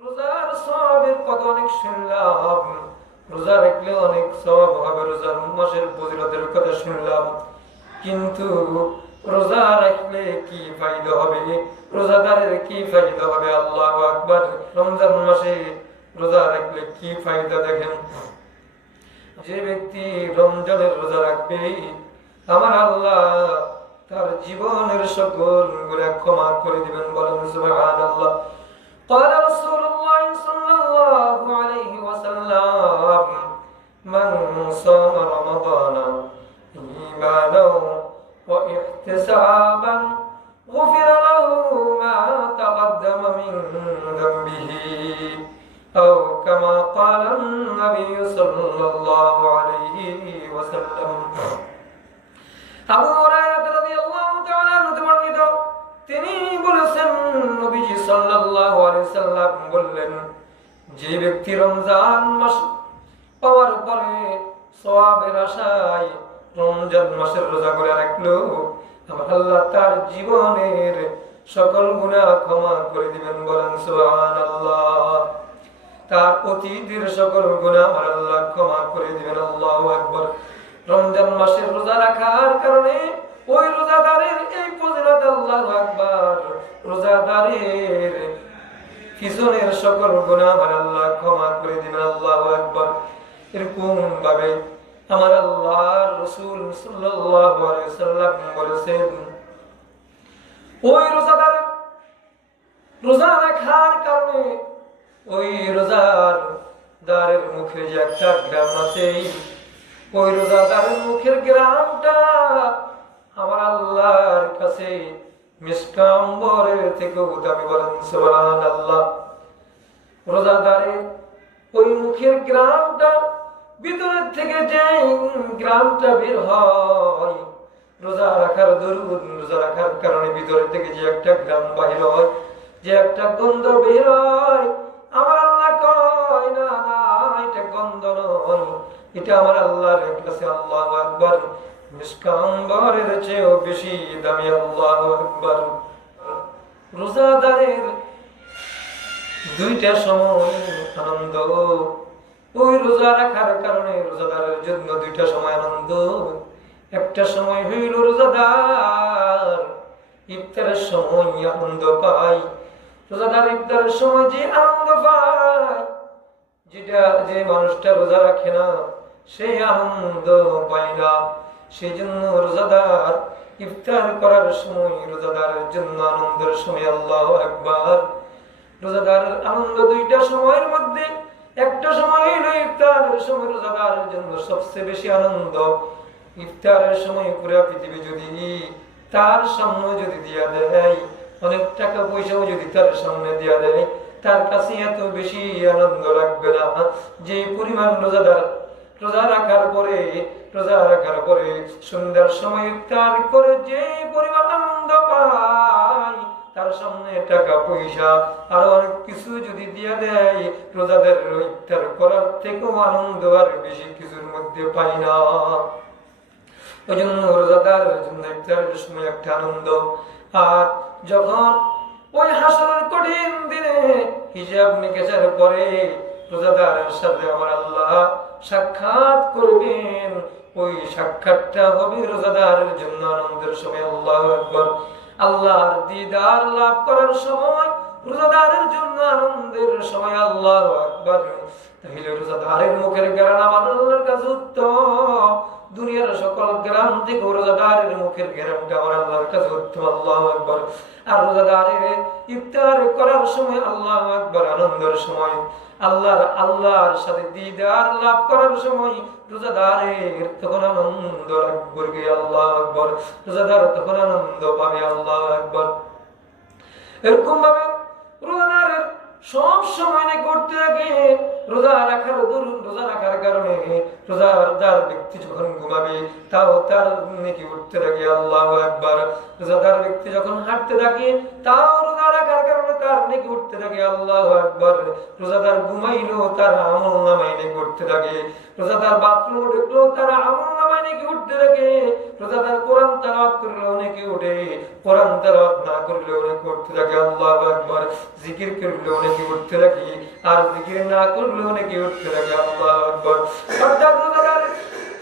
রোজার সওয়াবের কথা অনেক শুনলাম, রোজা রাখলে অনেক সওয়াব হবে, রোজার মাসের ফজিলতের কথা শুনলাম, কিন্তু রোজা রাখলে কি ফায়দা হবে, রোজাদারের কি ফায়দা হবে? আল্লাহু আকবার। রমজান মাসে রোজা রাখলে কি ফায়দা দেখেন। যে ব্যক্তি রমজানের রোজা রাখবে, আমার আল্লাহ তার জীবনের সকল গুনাহ ক্ষমা করে দিবেন। বলেন সুবহানাল্লাহ। قال رسول الله صلى الله عليه وسلم من صام رمضان إيمانا واحتسابا غفر له ما تقدم من ذنبه أو كما قال النبي صلى الله عليه وسلم। আবু হুরায়রা রাদিয়াল্লাহু তাআলা আনহু বর্ণিত, তিনি বলেছেন, নবীজি সাল্লাল্লাহু আলাইহি সাল্লাম বললেন, যে ব্যক্তি রমজান মাস পাওয়ার পরে সওয়াবের আশায় রমজান মাসের রোজা করে রাখলো, আমার আল্লাহ তার জীবনের সকল গুনাহ ক্ষমা করে দিবেন। বলেন সুবহানাল্লাহ। তার অতীতের সকল গুনাহ আমার আল্লাহ ক্ষমা করে দিবেন। আল্লাহু আকবার। রমজান মাসের রোজা রাখার কারণে ওই রোজাদারের এই ফজিলত, আল্লাহু আকবার, রোজাদারের পিছনের সকল গুনাহ আমার আল্লাহ ক্ষমা করে দিবেন। আল্লাহু আকবার। এরকম ভাবে আমার আল্লাহর রাসূল সাল্লাল্লাহু আলাইহি ওয়াসাল্লাম বলেছেন, ওই রোজাদার রোজা রাখার কারণে ওই রোজাদারের মুখে যে একটা গ্রাম আছে, ওই রোজাদারের মুখের গ্রামটা আমার আল্লাহর কাছে মিশকা আম্বরের থেকেও দামি। বলেন সুবহানাল্লাহ। রোজাদারের ওই মুখের গ্রামটা, ভিতরের থেকে যে গ্রামটা বের হয়, রোজা রাখার দরুদ, রোজা রাখার কারণে ভিতরের থেকে যে একটা গ্রাম বাহির হয়, যে একটা গন্ধ বের হয়, আমার আল্লাহ কয় না না, এটা গন্ধ নয়, এটা আমার আল্লাহর কাছে, আল্লাহু আকবার, মিশকা আম্বরের চেয়েও বেশি দামি। আল্লাহু আকবার। রোজাদারের দুইটা সময় আনন্দ, ওই রোজা রাখার কারণে রোজাদারের জন্য দুইটা সময় আনন্দ। একটা সময় হইল রোজাদার ইফতারের সময় আনন্দ পায়। রোজাদার ইফতারের সময় যে আনন্দ পায়, যেটা যে মানুষটা রোজা রাখে না সেই আনন্দ পায় না। সেই জন্য রোজাদার ইফতার করার সময় রোজাদারের জন্য আনন্দের সময়। আল্লাহু আকবার। রোজাদারের আনন্দ দুইটা সময়ের মধ্যে একটা সময় হলো ইফতারের সময়, রোজাদারের জন্য সবচেয়ে বেশি আনন্দ। ইফতারের সময় পুরো পৃথিবী যদি তার সামনে যদি দিয়া দেয়, অনেক টাকা পয়সাও যদি তার সামনে দিয়া দেয়, তার কাছে এত বেশি আনন্দ লাগবে না যে পরিমাণ রোজাদার রোজা রাখার পরে সন্ধ্যার সময় ইফতার করে যে পরিমাণ আনন্দ পায়, তার সামনে টাকা পয়সা আর অনেক কিছু যদি দিয়ে দেয়, রোজাদের ইফতার করার থেকেও আনন্দ আর বেশি কিছুর মধ্যে পাই না। ওই জন্য রোজাদারের জন্য ইফতারের সময় একটা আনন্দ। আর যখন ওই হাসরের কঠিন দিনে হিসাব নিকেশের পরে রোজাদারের সাথে আমার আল্লাহ সাক্ষাৎ করবেন, ওই সাক্ষাৎটা হবে রোজাদারের জন্য আনন্দের সময়। আল্লাহু আকবার। আল্লাহর দিদার লাভ করার সময় রোজাদারের জন্য আনন্দের সময়। আল্লাহু আকবার। তাহলে রোজাদারের মুখের ঘ্রাণ আমার আল্লাহর কাছে উত্তম, দুনিয়ার সকল গ্রাম থেকে রোজাদারের মুখের ঘ্রাণটা আমার আল্লাহর কাছে উত্তম। আল্লাহু আকবার। আর রোজাদারের ইফতার করার সময় আল্লাহু আকবার, আনন্দের সময়। আল্লাহর সাথে দিদার লাভ করার সময় রোজাদারের তখন আনন্দ লাগবে। আল্লাহু আকবার। রোজাদার তখন আনন্দ পাবে। আল্লাহু আকবার। এরকম ভাবে রোজাদারের সব সময় করতে থাকে রোজা রাখার দরুন, রোজা রাখার কারণে রোজাদার ব্যক্তি যখন ঘুমাবে তাও তার নেকি উঠতে থাকে। আল্লাহু আকবার। রোজাদার ব্যক্তি যখন হাঁটতে থাকে তাও রোজা রাখার কারণে তার রোজাদার নেকি উঠতে থাকে। আল্লাহু আকবার। রোজাদার ঘুমাইলো তার আমলনামায় নেকি উঠতে থাকে। রোজাদার বাথরুমে ঢুকলো তার আমলনামায় নেকি উঠতে থাকে। রোজাদার কোরআন তেলাওয়াত করলেও নেকি উঠে, কোরআন তেলাওয়াত না করলেও নেকি উঠতে থাকে। আল্লাহু আকবার। জিকির করলেও নেকি উঠতে থাকে, আর জিকির না করলেও নেকি উঠতে থাকে। আল্লাহু আকবার। অর্থাৎ রোজাদার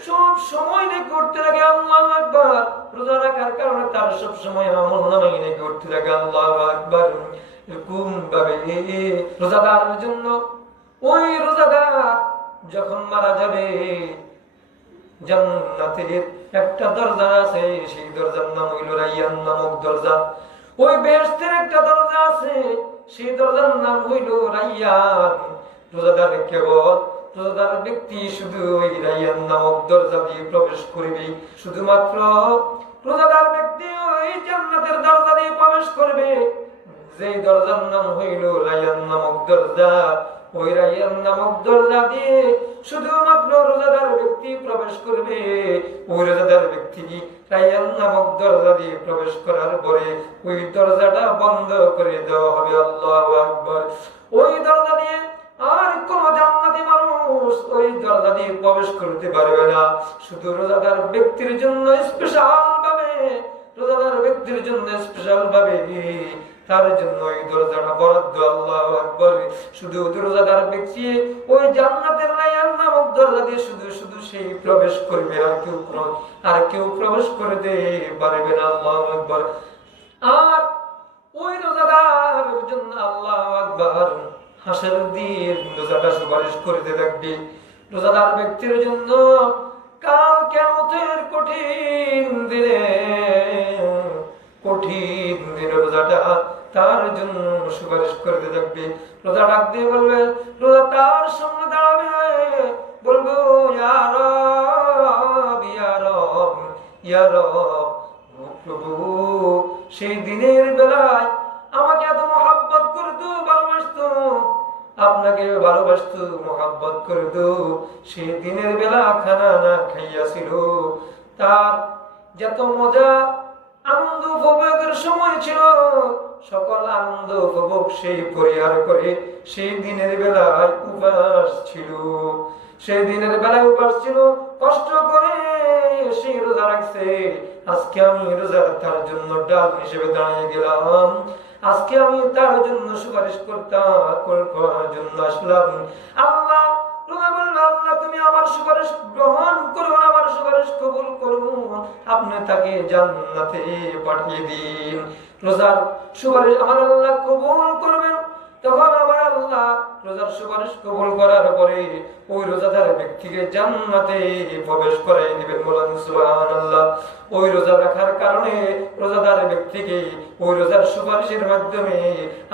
সব সময় নেকি উঠতে থাকে। আল্লাহু আকবার। রোজা রাখার কারণে তার সব সময় আমলনামায় নেকি উঠতে থাকে। আল্লাহু আকবার। এরকম ভাবে রোজাদারের জন্য ওই রোজাদার যখন মারা যাবে, জান্নাতের একটা দরজা আছে, সেই দরজার নাম হইল রাইয়ান নামক দরজা। ওই বেহেশতের একটা দরজা আছে, সেই দরজার নাম হইল রাইয়ান। রোজাদার কেবল রোজাদার ব্যক্তি শুধু ওই রাইয়ান নামক দরজা দিয়ে প্রবেশ করবে। শুধুমাত্র রোজাদার ব্যক্তি ওই জান্নাতের দরজা দিয়ে প্রবেশ করবে, যেই দরজার নাম হইল রাইয়ান নামক দরজা। ওই রাইয়ান নামক দরজা দিয়ে শুধুমাত্র রোজাদার ব্যক্তি প্রবেশ করবে। ওই রোজাদার ব্যক্তি রাইয়ান নামক দরজা দিয়ে প্রবেশ করার পরে ওই দরজাটা বন্ধ করে দেওয়া হবে। আল্লাহু আকবার। ওই দরজা দিয়ে আর কোন জান্নাতি মানুষ ওই দরজা দিয়ে প্রবেশ করতে পারবে না। শুধু রোজাদার ব্যক্তির জন্য স্পেশাল ভাবে, রোজাদার ব্যক্তির জন্য স্পেশাল ভাবে তার জন্য ওই দরজাটা বরাদ্দ। আল্লাহু আকবার। শুধু রোজাদার ব্যক্তি ওই জান্নাতের রাইয়ান নামক দরজা দিয়ে শুধু শুধু সেই প্রবেশ করবে, আর কেউ প্রবেশ করতে পারবে না। আল্লাহু আকবার। আর ওই রোজাদারের জন্য আল্লাহু আকবার হাসর দিন রোজাটা সুপারিশ করতে থাকবে। রোজাদার ব্যক্তির জন্য কাল কিয়ামতের কঠিন দিনে, কঠিন দিনে রোজাটা তার জন্য সুপারিশ করতে থাকবে। রোজা ডাক দিয়ে বলবে, রোজা তার সামনে দাঁড়াবে, বলবো ইয়া রব, ইয়া রব, ইয়া রব, প্রভু সেই দিনের বেলায় আমাকে এত মহাব্বত করতো, ভালোবাসতো, আপনাকে ভালোবাসতো, মহাব্বত করতো। সেই দিনের বেলা খানা না খাইয়াছিল, তার যত মজা আনন্দ উপভোগের সময় ছিল, সকল আনন্দ উপভোগ সেই পরিহার করে সেই দিনের বেলায় উপাস ছিল। সেই দিনের বেলায় উপাস ছিল, কষ্ট করে সেই রোজা রাখছে। আজকে আমি রোজা তার জন্য ডাল হিসেবে দাঁড়িয়ে গেলাম, আজকে আমি তার জন্য সুপারিশ করার জন্য আসলাম। আল্লাহ রোজা বলল, আল্লাহ তুমি আমার সুপারিশ গ্রহণ করুন, আমার সুপারিশ কবুল করুন, আপনি তাকে জান্নাতে পাঠিয়ে দিন। রোজার সুপারিশ আমার আল্লাহ কবুল করবেন। তখন আমার আল্লাহ রোজার সুপারিশ কবুল করার পরে ওই রোজাদার ব্যক্তিকে জান্নাতে প্রবেশ করাই দিবেন। বলেন সুবহানাল্লাহ। ওই রোজা রাখার কারণে রোজাদার ব্যক্তিকে ওই রোজার সুপারিশের মাধ্যমে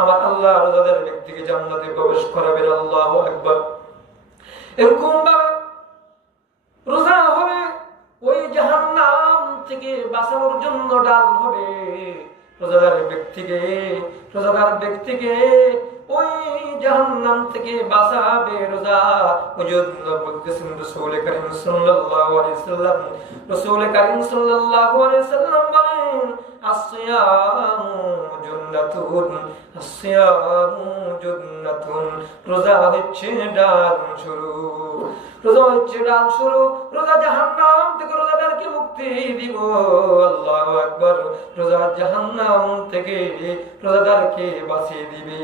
আমার আল্লাহ রোজাদার ব্যক্তিকে জান্নাতে প্রবেশ করাবেন। আল্লাহু আকবার। এরকম ভাবে রোজা হবে ওই জাহান্নাম থেকে বাঁচানোর জন্য ডাল হবে। রোজাদার ব্যক্তিকে ওই জাহান্নাম থেকে বাঁচাবে রোজা। ওজন্য বলতেছেন রাসূল কারীম সাল্লাল্লাহু আলাইহি ওয়াসাল্লাম, রাসূল কারীম সাল্লাল্লাহু আলাইহি ওয়াসাল্লাম বলেন, আসিয়ামু জান্নাতুন, আসিয়ামু জান্নাতুন। রোজা হচ্ছে ডাল স্বরূপ, রোজা হচ্ছে ডাল স্বরূপ। রোজা জাহান্নাম থেকে রোজাদারকে মুক্তি দিব। আল্লাহু আকবার। রোজা জাহান্নাম থেকে রোজাদারকে বাঁচিয়ে দিবে।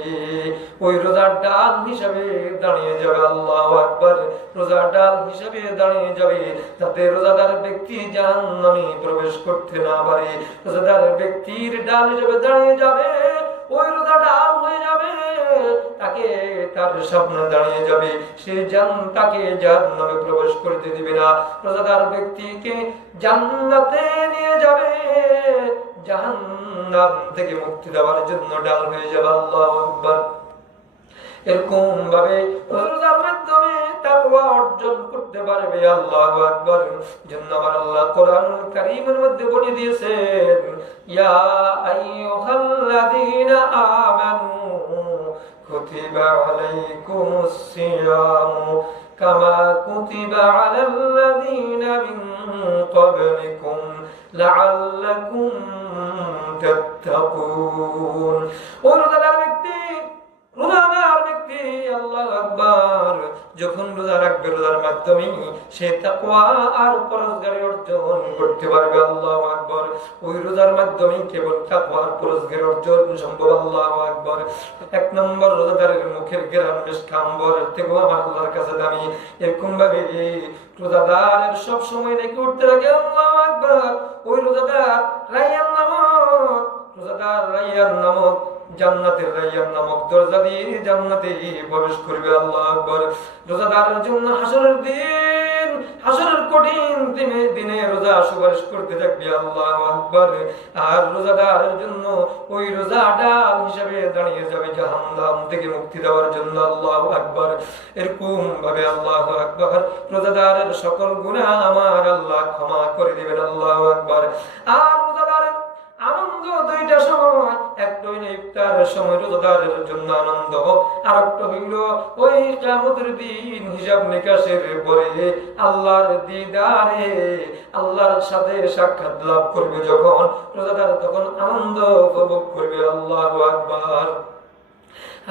ওই রোজার ডাল হিসাবে দাঁড়িয়ে যাবে। আল্লাহু আকবার। রোজার ডাল হিসাবে দাঁড়িয়ে যাবে, যাতে রোজাদার ব্যক্তি জাহান্নামে প্রবেশ করতে না পারে। রোজাদার ব্যক্তির ডাল হিসাবে দাঁড়িয়ে যাবে, ওই রোজা ডাল হয়ে যাবে, তাকে তার সামনে দাঁড়িয়ে যাবে, সে তাকে জাহান্নামে প্রবেশ করতে দিবে না। রোজাদার ব্যক্তিকে জান্নাতে নিয়ে যাবে, জাহান্নাম থেকে মুক্তি দেওয়ার জন্য ডাল হয়ে যাবে। আল্লাহু আকবার। এরকম ভাবে রোজার মাধ্যমে তাকওয়া অর্জন করতে পারবে। আল্লাহু আকবার। জন্য আমার আল্লাহ কোরআনুল কারীমের মধ্যে বলে দিয়েছেন, ইয়া আইয়ুহাল্লাযীনা আমানু কুতিবা আলাইকুমুস সিয়ামু কামা কুতিবা আলাল্লাযীনা মিন ক্বাবলিকুম লাআল্লাকুম تتقون ওই রোজাদার ব্যক্তি আল্লাহু আকবার যখন রোজা রাখবে রোজার মাধ্যমে সে তাকওয়া আর পরহেজগারি অর্জন করতে পারবে আল্লাহু আকবার ওই রোজার মাধ্যমে কেবল তাকওয়া আর পরহেজগারি অর্জন সম্ভব আল্লাহু আকবার এক নম্বর রোজাদারের মুখের ঘ্রাণ মিষ্টি আম্বরের থেকেও আমার আল্লাহর কাছে দামি এরকম ভাবে রোজাদারের সব সময় রেখে উঠতে লাগে আল্লাহু আকবার ওই রোজাদার রাইয়ান নামক জান্নাতের রাইয়ান নামক দরজা দিয়ে জান্নাতে প্রবেশ করবে আল্লাহু আকবার রোজাদারের জন্য হাসরের কঠিন দিনে রোজা সুপারিশ করতে থাকবে আল্লাহু আকবার আর রোজাদারের জন্য ওই রোজা ডাল হিসেবে দাঁড়িয়ে যাবে জাহান্নাম থেকে মুক্তি দেওয়ার জন্য আল্লাহু আকবার এরকম ভাবে আল্লাহু আকবার রোজাদারের সকল গুনাহ আমার আল্লাহ ক্ষমা করে দিবেন আল্লাহু আকবার আর রোজাদারের আনন্দ দুইটা সময় একটা হইল ইফতারের সময় রোজাদারের জন্য আনন্দ আর একটা হইল ওই কিয়ামতের দিন হিসাব নিকাশের পরে আল্লাহর দিদারে আল্লাহর সাথে সাক্ষাৎ লাভ করবে যখন রোজাদার তখন আনন্দ উপভোগ করবে আল্লাহু আকবার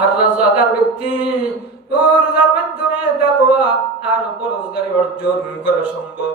আর রোজাদার ব্যক্তি রোজার মাধ্যমে তাকওয়া আর পরহেজগারি অর্জন করা সম্ভব।